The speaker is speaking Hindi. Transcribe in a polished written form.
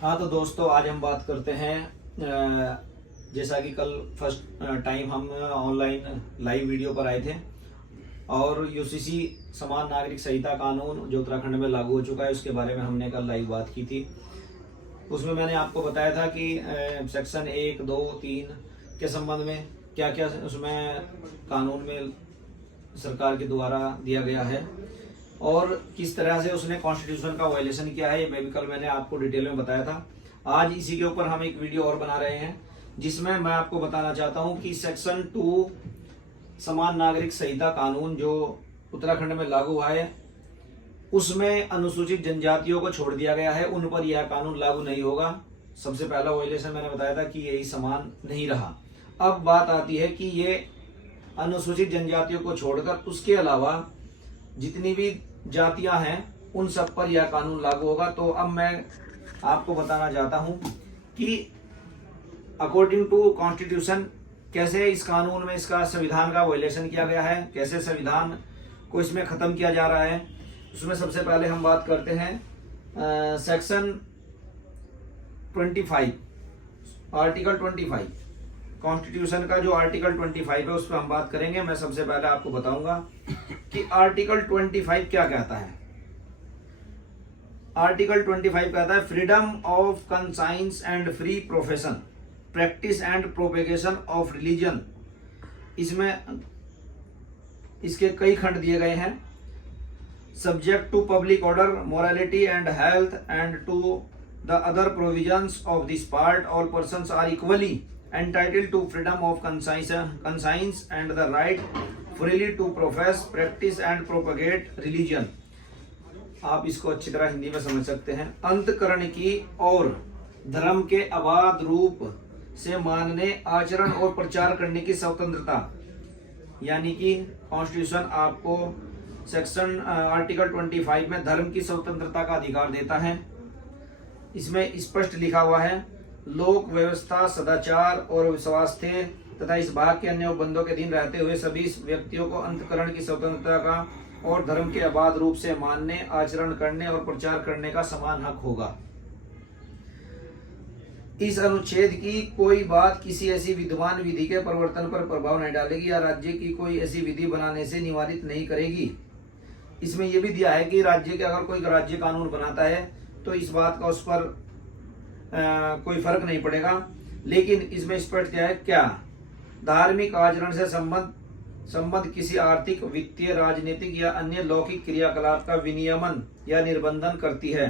हाँ तो दोस्तों, आज हम बात करते हैं जैसा कि कल फर्स्ट टाइम हम ऑनलाइन लाइव वीडियो पर आए थे और यूसीसी समान नागरिक संहिता कानून जो उत्तराखंड में लागू हो चुका है उसके बारे में हमने कल लाइव बात की थी। उसमें मैंने आपको बताया था कि सेक्शन 1, 2, 3 के संबंध में क्या क्या उसमें कानून में सरकार के द्वारा दिया गया है और किस तरह से उसने कॉन्स्टिट्यूशन का वायलेशन किया है, ये मैं भी कल मैंने आपको डिटेल में बताया था। आज इसी के ऊपर हम एक वीडियो और बना रहे हैं जिसमें मैं आपको बताना चाहता हूं कि सेक्शन 2 समान नागरिक संहिता कानून जो उत्तराखंड में लागू हुआ है उसमें अनुसूचित जनजातियों को छोड़ दिया गया है, उन पर यह कानून लागू नहीं होगा। सबसे पहला वायलेशन मैंने बताया था कि यही समान नहीं रहा। अब बात आती है कि ये अनुसूचित जनजातियों को छोड़कर उसके अलावा जितनी भी जातियां हैं उन सब पर यह कानून लागू होगा। तो अब मैं आपको बताना चाहता हूं कि अकॉर्डिंग टू कॉन्स्टिट्यूशन कैसे इस कानून में इसका संविधान का वायलेशन किया गया है, कैसे संविधान को इसमें खत्म किया जा रहा है। उसमें सबसे पहले हम बात करते हैं सेक्शन 25, आर्टिकल 25 कॉन्स्टिट्यूशन का जो आर्टिकल 25 है उस पर हम बात करेंगे। मैं सबसे पहले आपको बताऊंगा कि आर्टिकल 25 क्या कहता है। आर्टिकल 25 कहता है freedom of conscience and free profession, practice and propagation of religion. इसमें इसके कई खंड दिए गए हैं। Subject to public order, morality and health and to the other provisions of this part, all persons are equally entitled to freedom of conscience and the right freely to profess, practice and propagate religion। आप इसको अच्छी तरह हिंदी में समझ सकते हैं। अंतकरण की और धर्म के अबाध रूप से मानने, आचरण और प्रचार करने की स्वतंत्रता, यानी कि कॉन्स्टिट्यूशन आपको सेक्शन आर्टिकल 25 में धर्म की स्वतंत्रता का अधिकार देता है। इसमें स्पष्ट लिखा हुआ है लोक व्यवस्था, सदाचार और स्वास्थ्य तथा इस भाग के अन्य उपबंधों के अधीन रहते हुए सभी व्यक्तियों को अंतकरण की स्वतंत्रता का और धर्म के अबाध रूप से मानने, आचरण करने और प्रचार करने का समान हक होगा। इस अनुच्छेद की कोई बात किसी ऐसी विद्यमान विधि के परिवर्तन पर प्रभाव नहीं डालेगी या राज्य की कोई ऐसी विधि बनाने से निवारित नहीं करेगी। इसमें यह भी दिया है कि राज्य के अगर कोई राज्य कानून बनाता है तो इस बात का उस पर कोई फर्क नहीं पड़ेगा। लेकिन इसमें स्पष्ट क्या है, क्या धार्मिक आचरण से संबंध किसी आर्थिक, वित्तीय, राजनीतिक या अन्य लौकिक क्रियाकलाप का विनियमन या निर्बंधन करती है।